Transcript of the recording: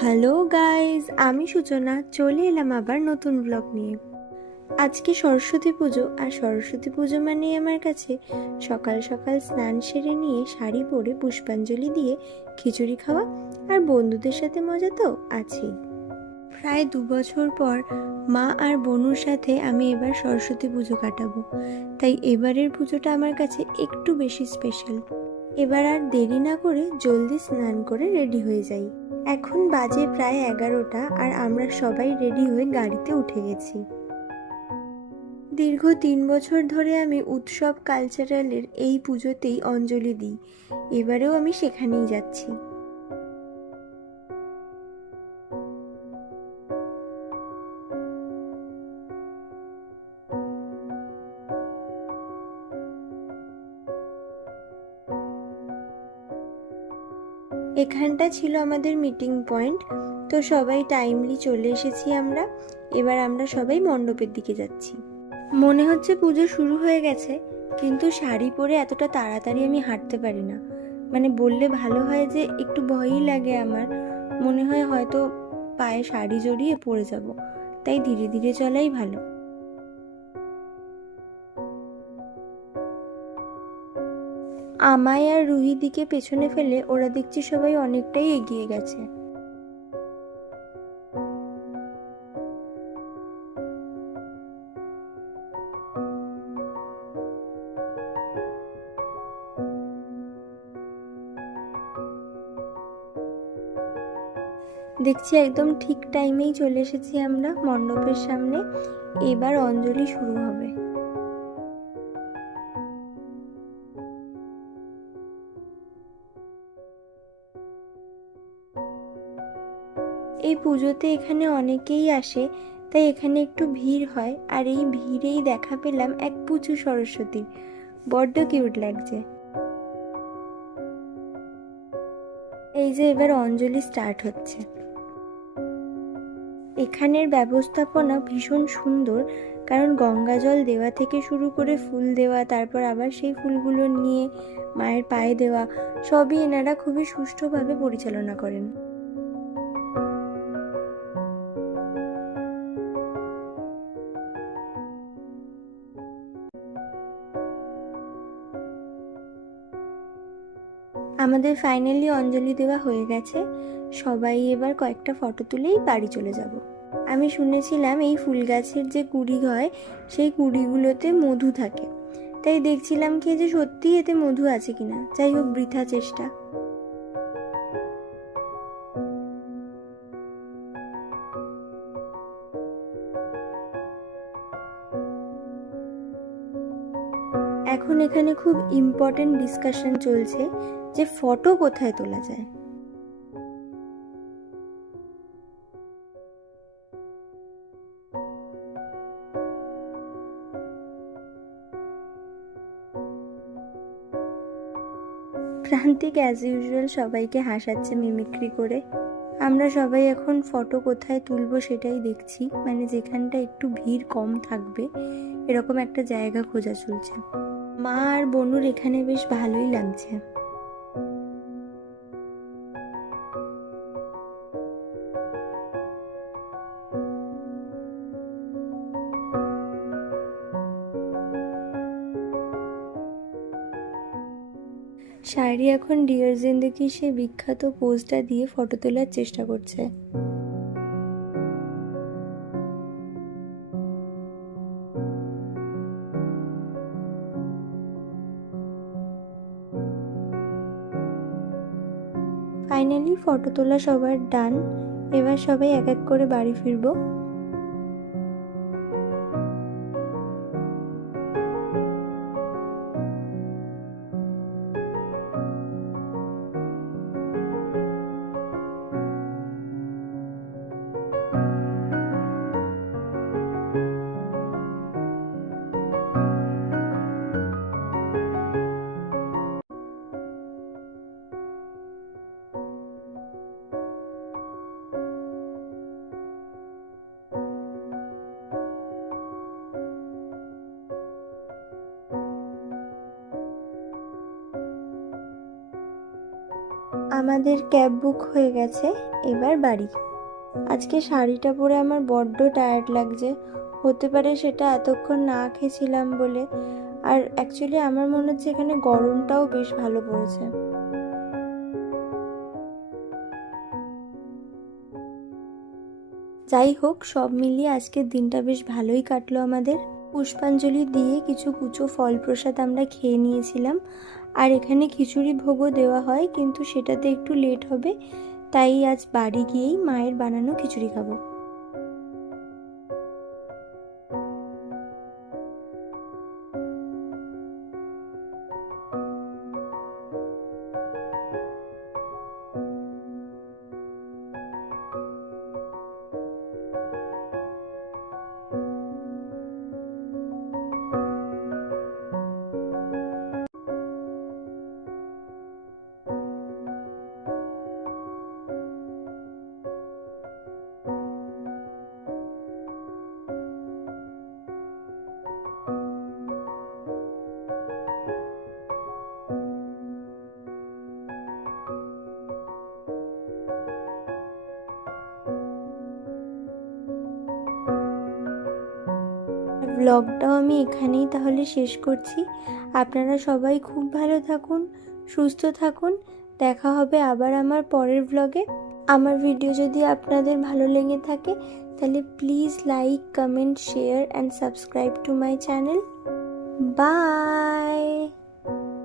Hello guys, আমি সূচনা চলে এলাম আবার নতুন ব্লগ নিয়ে। আজকে সরস্বতী পুজো, আর সরস্বতী পুজো মানে আমার কাছে সকাল সকাল স্নান সেরে নিয়ে শাড়ি পরে পুষ্পাঞ্জলি দিয়ে খিচুড়ি খাওয়া আর বন্ধুদের সাথে মজা তো আছেই। প্রায় 2 বছর পর মা আর বনুর সাথে আমি এবার সরস্বতী পুজো কাটাবো, তাই এবারের পুজোটা আমার কাছে একটু বেশি স্পেশাল। এবার আর দেরি না করে জলদি স্নান করে রেডি হয়ে যাই। এখন বাজে প্রায় 11টা আর আমরা সবাই রেডি হয়ে গাড়িতে উঠে গেছি। দীর্ঘ 3 বছর ধরে আমি উৎসব কালচারালের এই পুজোতেই অঞ্জলি দিই, এবারেও আমি সেখানেই যাচ্ছি। এখানটা ছিল আমাদের মিটিং পয়েন্ট, তো সবাই টাইমলি চলে এসেছি আমরা। এবার আমরা সবাই মণ্ডপের দিকে যাচ্ছি। মনে হচ্ছে পুজো শুরু হয়ে গেছে, কিন্তু শাড়ি পরে এতটা তাড়াতাড়ি আমি হাঁটতে পারি না। মানে বললে ভালো হয় যে একটু ভয়ই লাগে আমার, মনে হয় হয়তো পায়ে শাড়ি জড়িয়ে পড়ে যাব, তাই ধীরে ধীরে চলাই ভালো। আমায় আর রুহিদিকে পেছনে ফেলে ওরা দেখছি সবাই অনেকটাই এগিয়ে গেছে। দেখছি একদম ঠিক টাইমেই চলে এসেছি আমরা মণ্ডপের সামনে। এবার অঞ্জলি শুরু হবে। এই পুজোতে এখানে অনেকেই আসে, তাই এখানে একটু ভিড় হয়, আর এই ভিড়েই দেখা পেলাম এক পুচু সরস্বতী। বড্ড কিউট লাগছে। এই যে এবার অঞ্জলি স্টার্ট হচ্ছে। এখানের ব্যবস্থাপনা ভীষণ সুন্দর, কারণ গঙ্গা জল দেওয়া থেকে শুরু করে ফুল দেওয়া, তারপর আবার সেই ফুলগুলো নিয়ে মায়ের পায়ে দেওয়া, সবই এনারা খুবই সুষ্ঠুভাবে পরিচালনা করেন। আমাদের ফাইনালি অঞ্জলি দেওয়া হয়ে গেছে। সবাই এবার কয়েকটা ফটো তুলেই বাড়ি চলে যাব। আমি শুনেছিলাম এই ফুল গাছের যে কুড়ি হয়, সেই কুড়িগুলোতে মধু থাকে, তাই দেখছিলাম কি যে সত্যি এতে মধু আছে কিনা। যাই হোক, বৃথা চেষ্টা। এখন এখানে খুব ইম্পর্টেন্ট ডিসকাশন চলছে যে ফটো কোথায় তোলা যায়। প্রান্তিক অ্যাজ ইউজুয়াল সবাইকে হাসাচ্ছে মিমিক্রি করে। আমরা সবাই এখন ফটো কোথায় তুলবো সেটাই দেখছি, মানে যেখানটা একটু ভিড় কম থাকবে এরকম একটা জায়গা খোঁজা চলছে। মা আর বনুর এখানে বেশ ভালোই লাগছে। শাড়ি এখন ডিয়ার জিন্দেগি সে বিখ্যাত পোজটা দিয়ে ফটো তোলার চেষ্টা করছে। ফাইনালি ফটো তোলা সবার ডান। এবার সবাই এক এক করে বাড়ি ফিরবো। আমাদের ক্যাব বুক হয়ে গেছে, এবার বাড়ি। আজকে শাড়িটা পরে আমার বড্ড টায়ার্ড লাগছে, হতে পারে সেটা এতক্ষণ না খেয়েছিলাম বলে। আর অ্যাকচুয়ালি আমার মনে হচ্ছে এখানে গরমটাও বেশ ভালো পড়েছে। যাই হোক, সব মিলিয়ে আজকের দিনটা বেশ ভালোই কাটলো আমাদের। পুষ্পাঞ্জলি দিয়ে কিছু কুচো ফল প্রসাদ আমরা খেয়ে নিয়েছিলাম। আর এখানে খিচুড়ি ভোগও দেওয়া হয়, কিন্তু সেটাতে একটু লেট হবে, তাই আজ বাড়ি গিয়েই মায়ের বানানো খিচুড়ি খাবো। ব্লগটাও আমি এখানেই তাহলে শেষ করছি। আপনারা সবাই খুব ভালো থাকুন, সুস্থ থাকুন। দেখা হবে আবার আমার পরের ব্লগে। আমার ভিডিও যদি আপনাদের ভালো লেগে থাকে তাহলে please like, comment, share and subscribe to my channel. By.